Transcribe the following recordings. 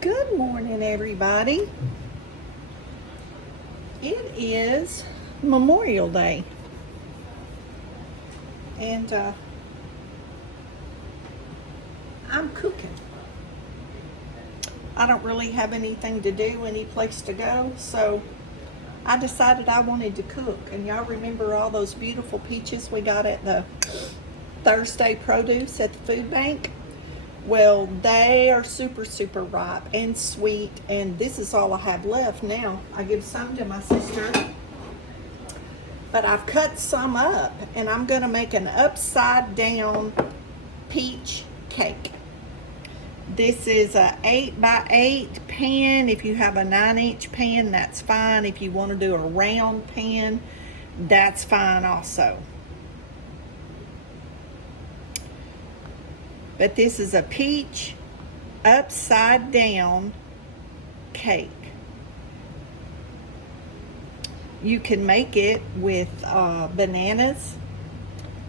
Good morning, everybody. It is Memorial Day, and I'm cooking. I don't really have anything to do, any place to go, so I decided I wanted to cook. And y'all remember all those beautiful peaches we got at the Thursday produce at the food bank? Well, they are super ripe and sweet, and this is all I have left now. I give some to my sister, but I've cut some up, and I'm gonna make an upside down peach cake. This is a 8x8 pan. If you have a 9-inch pan, that's fine. If you want to do a round pan, that's fine also. But this is a peach upside down cake. You can make it with bananas,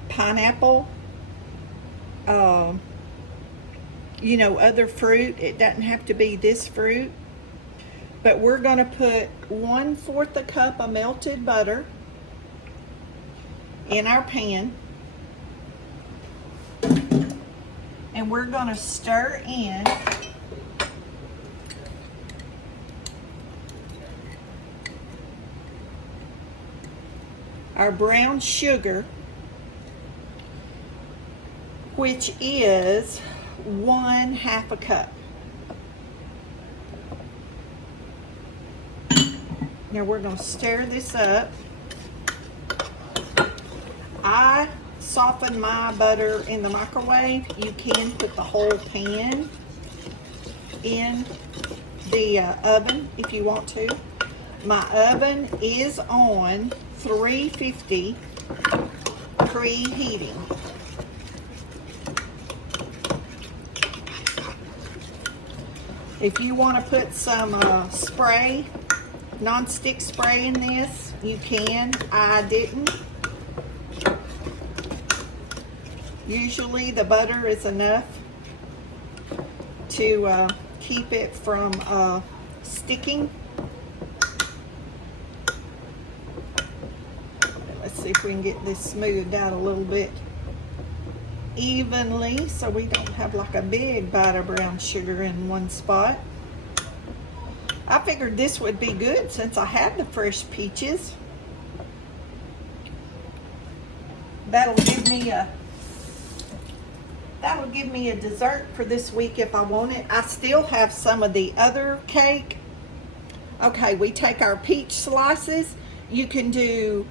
pineapple, other fruit. It doesn't have to be this fruit. But we're going to put 1/4 a cup of melted butter in our pan. And we're going to stir in our brown sugar, which is 1/2 a cup. Now we're going to stir this up. I soften my butter in the microwave. You can put the whole pan in the oven if you want to. My oven is on 350 preheating. If you want to put some spray, non-stick spray in this, you can. I didn't. Usually the butter is enough to keep it from sticking. Let's see if we can get this smoothed out a little bit evenly so we don't have like a big bite of brown sugar in one spot. I figured this would be good since I have the fresh peaches. That'll give me a dessert for this week if I want it. I still have some of the other cake. Okay, we take our peach slices. You can do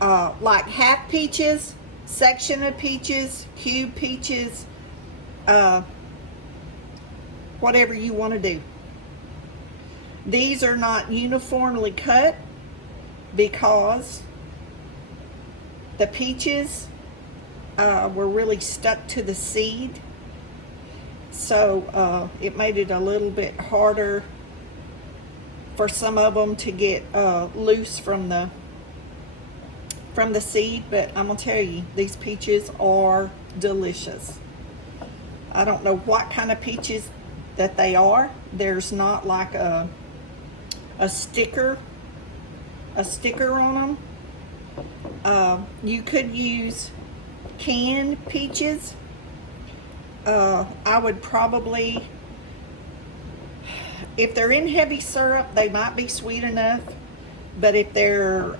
like half peaches, section of peaches, cube peaches, whatever you want to do. These are not uniformly cut because the peaches were really stuck to the seed, so it made it a little bit harder for some of them to get loose from the seed. But I'm gonna tell you, these peaches are delicious. I don't know what kind of peaches that they are. There's not like a sticker on them. You could use canned peaches. I would probably, if they're in heavy syrup, they might be sweet enough. But if they're,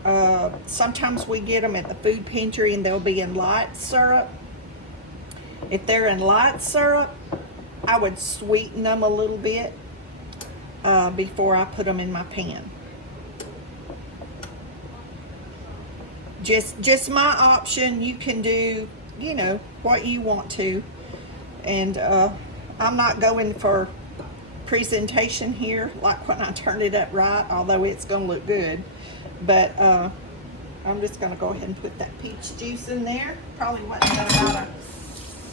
sometimes we get them at the food pantry and they'll be in light syrup. If they're in light syrup, I would sweeten them a little bit before I put them in my pan. Just my option. You can do, what you want to. And I'm not going for presentation here, like when I turn it up right, although it's going to look good. But I'm just going to go ahead and put that peach juice in there. Probably wasn't about a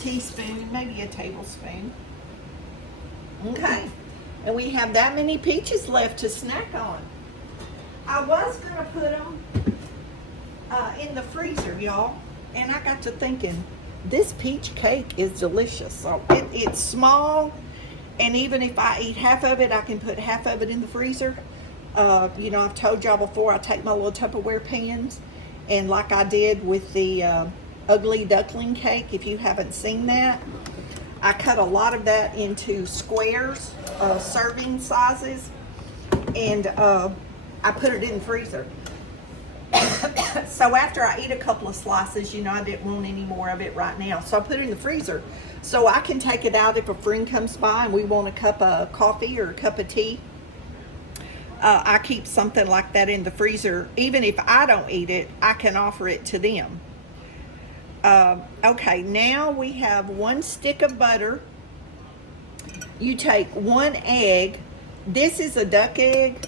teaspoon, maybe a tablespoon. Okay. And we have that many peaches left to snack on. I was going to put them in the freezer, y'all. And I got to thinking, this peach cake is delicious. So it's small And even if I eat half of it, I can put half of it in the freezer. You know, I've told y'all before, I take my little Tupperware pans, and like I did with the ugly duckling cake, if you haven't seen that, I cut a lot of that into squares, serving sizes, and I put it in the freezer. So after I eat a couple of slices, you know, I didn't want any more of it right now. So I put it in the freezer so I can take it out if a friend comes by and we want a cup of coffee or a cup of tea. I keep something like that in the freezer. Even if I don't eat it, I can offer it to them. Okay, now we have 1 stick of butter. You take 1 egg. This is a duck egg,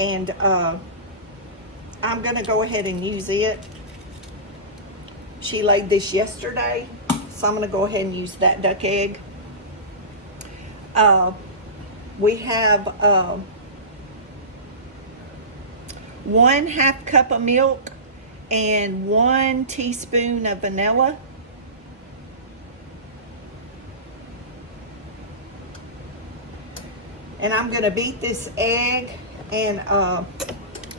and I'm gonna go ahead and use it. She laid this yesterday, so I'm gonna go ahead and use that duck egg. We have 1/2 cup of milk and 1 teaspoon of vanilla. And I'm gonna beat this egg and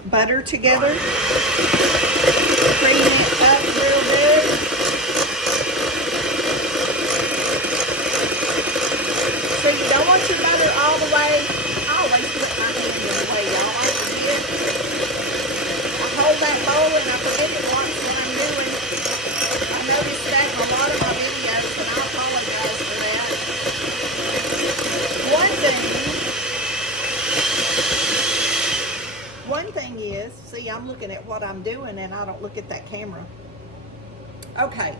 butter together. Cream it up real good. So you don't want your butter all the way. I always put my hand in the way, y'all. I forget. I hold that bowl and I forget to watch what I'm doing. I noticed that in a lot of my videos, and I apologize for that. One thing is, see, I'm looking at what I'm doing and I don't look at that camera. Okay,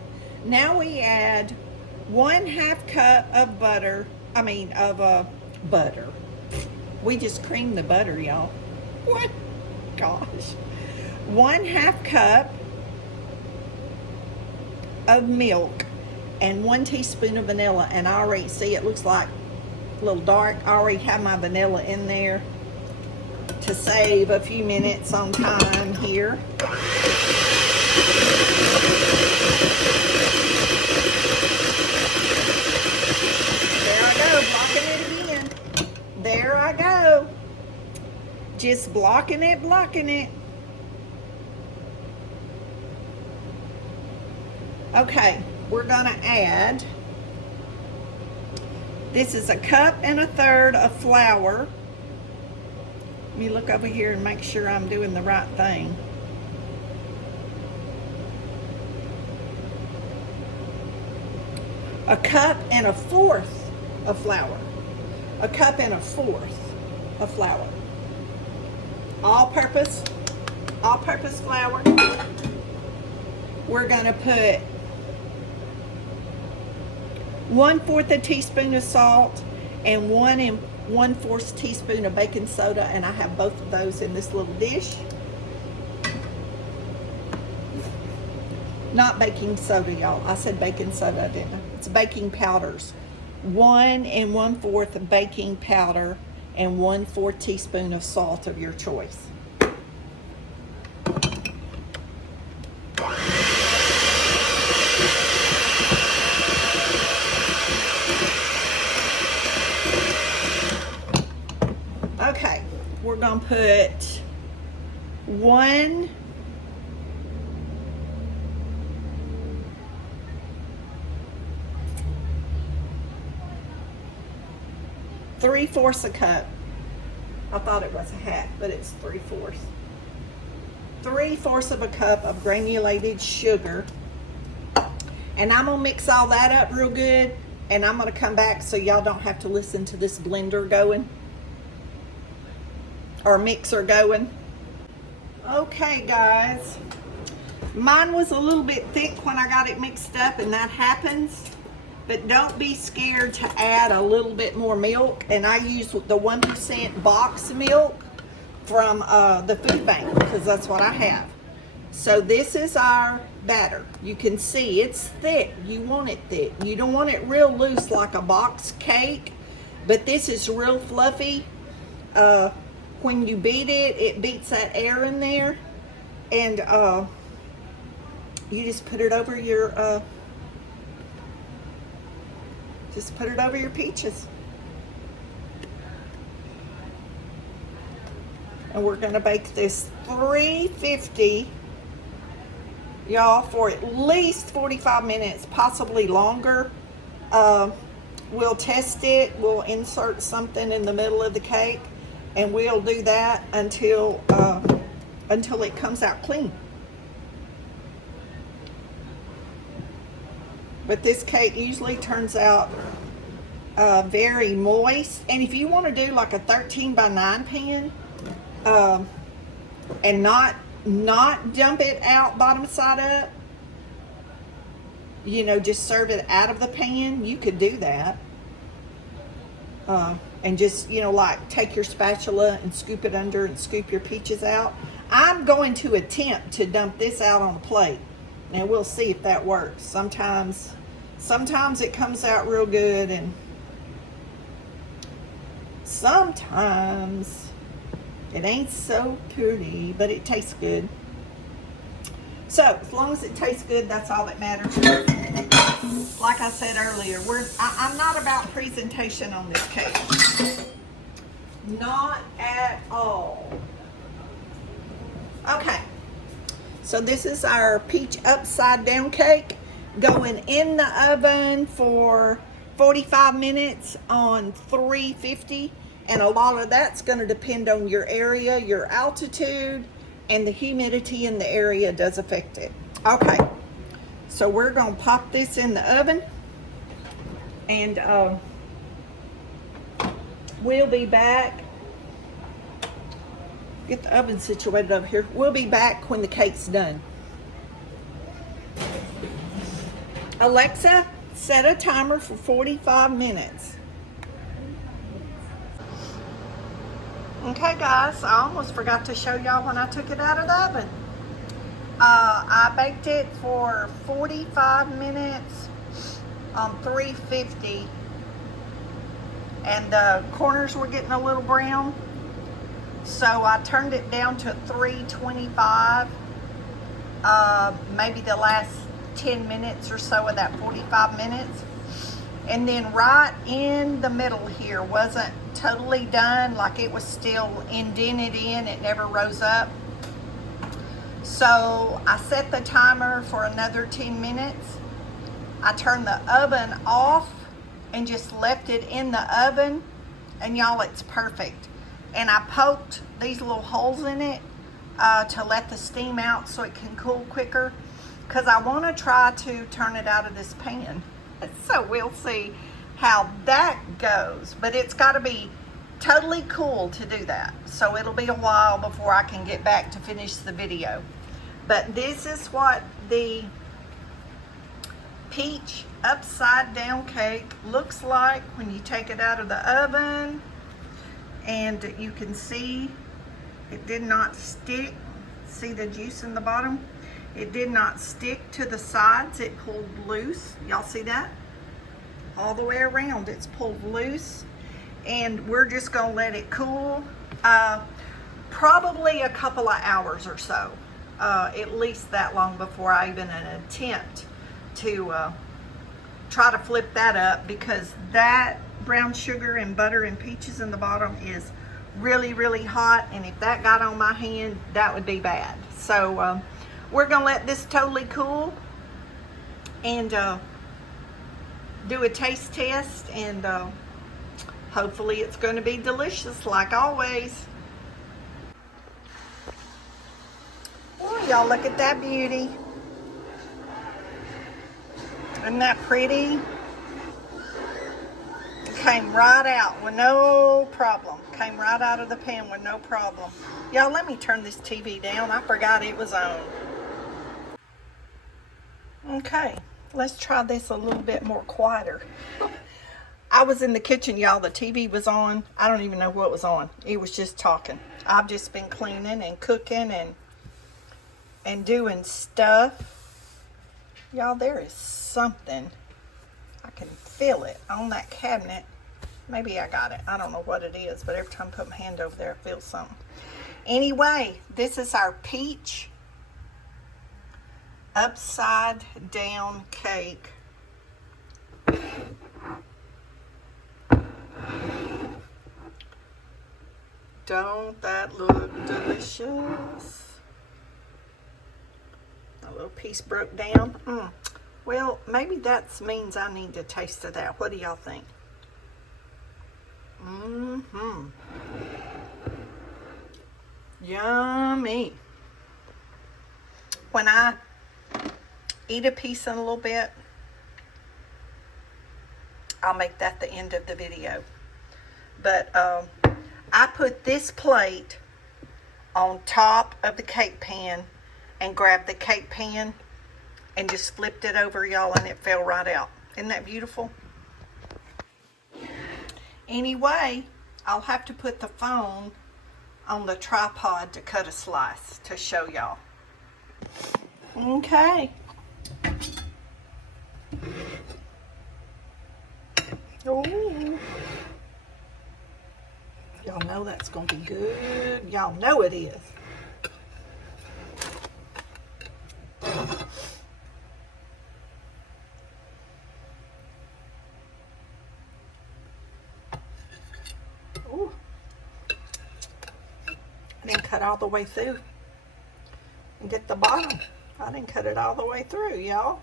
now we add 1/2 cup of butter. Butter. We just creamed the butter, y'all. What? Gosh. 1/2 cup of milk and 1 teaspoon of vanilla. And I already see it looks like a little dark. I already have my vanilla in there to save a few minutes on time here. There I go, blocking it again. There I go. Just blocking it. Okay, we're gonna add, this is 1 1/3 cup of flour. Let me look over here and make sure I'm doing the right thing. A 1/4 cup of flour. 1/4 cup of flour. All-purpose flour. We're gonna put 1/4 teaspoon of salt and 1 1/4 teaspoon of baking soda, and I have both of those in this little dish. Not baking soda, y'all. I said baking soda, didn't I? It's baking powders. 1 1/4 baking powder and 1/4 teaspoon of salt of your choice. Okay, we're gonna put 1 3/4 a cup. I thought it was a half, but it's 3/4. 3/4 of a cup of granulated sugar. And I'm gonna mix all that up real good, and I'm gonna come back so y'all don't have to listen to this blender going or mixer going. Okay, guys, mine was a little bit thick when I got it mixed up, and that happens. But don't be scared to add a little bit more milk. And I use the 1% box milk from the food bank, because that's what I have. So this is our batter. You can see it's thick. You want it thick. You don't want it real loose like a box cake, but this is real fluffy. When you beat it, it beats that air in there, and you just put it over your peaches. And we're gonna bake this 350, y'all, for at least 45 minutes, possibly longer. We'll test it. We'll insert something in the middle of the cake, and we'll do that until it comes out clean. But this cake usually turns out very moist. And if you want to do like a 13 by 9 pan, and not dump it out bottom side up, you know, just serve it out of the pan, you could do that. And just, you know, like take your spatula and scoop it under and scoop your peaches out. I'm going to attempt to dump this out on a plate, and we'll see if that works. Sometimes it comes out real good, and sometimes it ain't so pretty, but it tastes good. So as long as it tastes good, that's all that matters. Like I said earlier, I'm not about presentation on this cake. Not at all. Okay, so this is our peach upside down cake going in the oven for 45 minutes on 350. And a lot of that's going to depend on your area, your altitude, and the humidity in the area does affect it. Okay, so we're going to pop this in the oven, and we'll be back. Get the oven situated over here. We'll be back when the cake's done. Alexa, set a timer for 45 minutes. Okay guys, I almost forgot to show y'all when I took it out of the oven. I baked it for 45 minutes on 350, and the corners were getting a little brown, so I turned it down to 325, maybe the last 10 minutes or so of that 45 minutes. And then right in the middle here, wasn't totally done, like it was still indented in, it never rose up. So I set the timer for another 10 minutes. I turned the oven off and just left it in the oven, and y'all, it's perfect. And I poked these little holes in it to let the steam out so it can cool quicker, because I want to try to turn it out of this pan. So we'll see how that goes, but it's got to be totally cool to do that. So it'll be a while before I can get back to finish the video. But this is what the peach upside down cake looks like when you take it out of the oven. And you can see it did not stick. See the juice in the bottom? It did not stick to the sides. It pulled loose. Y'all see that? All the way around, it's pulled loose. And we're just gonna let it cool. Probably a couple of hours or so. At least that long before I even attempt to try to flip that up, because that brown sugar and butter and peaches in the bottom is really, really hot. And if that got on my hand, that would be bad. So we're gonna let this totally cool and do a taste test, and hopefully it's gonna be delicious like always. Oh, y'all, look at that beauty. Isn't that pretty? It came right out with no problem. Came right out of the pan with no problem. Y'all, let me turn this TV down. I forgot it was on. Okay, let's try this a little bit more quieter. I was in the kitchen, y'all. The TV was on. I don't even know what was on. It was just talking. I've just been cleaning and cooking and doing stuff. Y'all, there is something. I can feel it on that cabinet. Maybe I got it. I don't know what it is, but every time I put my hand over there, I feel something. Anyway, this is our peach upside down cake. Don't that look delicious? A little piece broke down. Well, maybe that means I need to taste it out. What do y'all think? Yummy. When I eat a piece in a little bit, I'll make that the end of the video. But I put this plate on top of the cake pan and grabbed the cake pan and just flipped it over, y'all, and it fell right out. Isn't that beautiful? Anyway, I'll have to put the phone on the tripod to cut a slice to show y'all. Okay. Ooh. Y'all know that's gonna be good. Y'all know it is. Ooh. I didn't cut all the way through and get the bottom. I didn't cut it all the way through, y'all.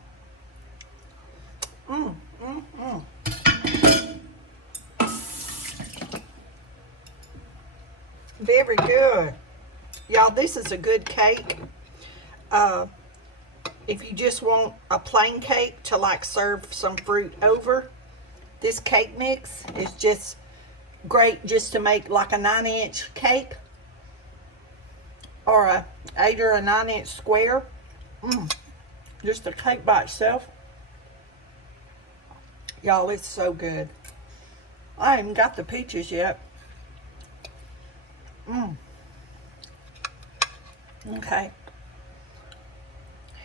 Very good. Y'all, this is a good cake. If you just want a plain cake to like serve some fruit over, this cake mix is just great just to make like a 9-inch cake or a 8 or a 9-inch square. Just a cake by itself. Y'all, it's so good. I haven't got the peaches yet. Okay.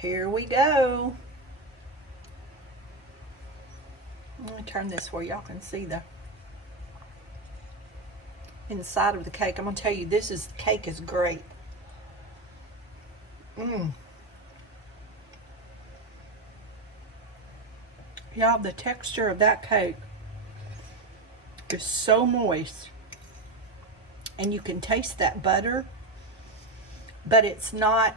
Here we go. Let me turn this where y'all can see the inside of the cake. I'm gonna tell you, this cake is great. Y'all, the texture of that cake is so moist. And you can taste that butter, but it's not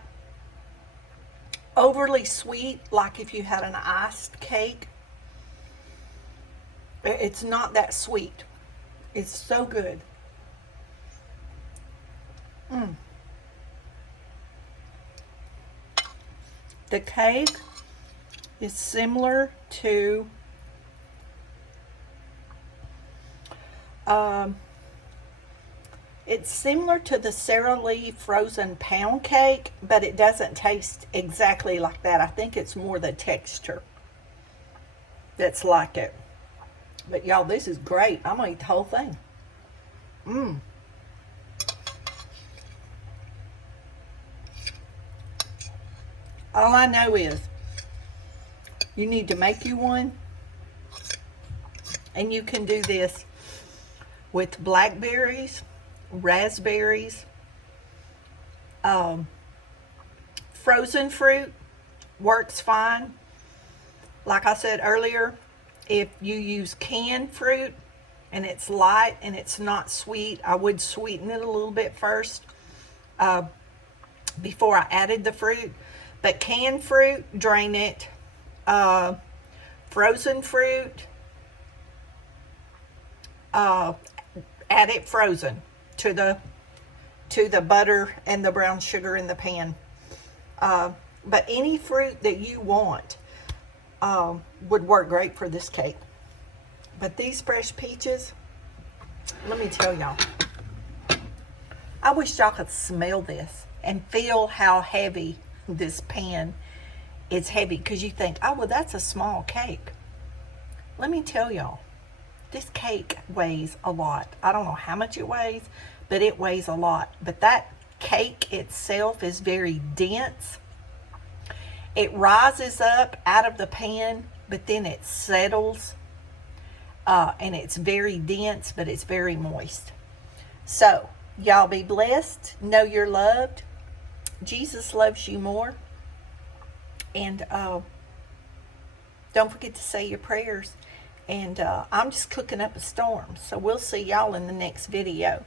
overly sweet like if you had an iced cake. It's not that sweet. It's so good. The cake is similar to it's similar to the Sara Lee frozen pound cake, but it doesn't taste exactly like that. I think it's more the texture that's like it. But y'all, this is great. I'm gonna eat the whole thing. All I know is you need to make you one, and you can do this with blackberries, raspberries, frozen fruit works fine. Like I said earlier, if you use canned fruit and it's light and it's not sweet, I would sweeten it a little bit first before I added the fruit. But canned fruit, drain it. Frozen fruit, add it frozen to the butter and the brown sugar in the pan. But any fruit that you want would work great for this cake. But these fresh peaches, let me tell y'all, I wish y'all could smell this and feel how heavy this pan is. Heavy, because you think, oh, well, that's a small cake. Let me tell y'all, this cake weighs a lot. I don't know how much it weighs, but it weighs a lot. But that cake itself is very dense. It rises up out of the pan, but then it settles, and it's very dense, but it's very moist. So, y'all be blessed. Know you're loved. Jesus loves you more. And don't forget to say your prayers. And I'm just cooking up a storm. So we'll see y'all in the next video.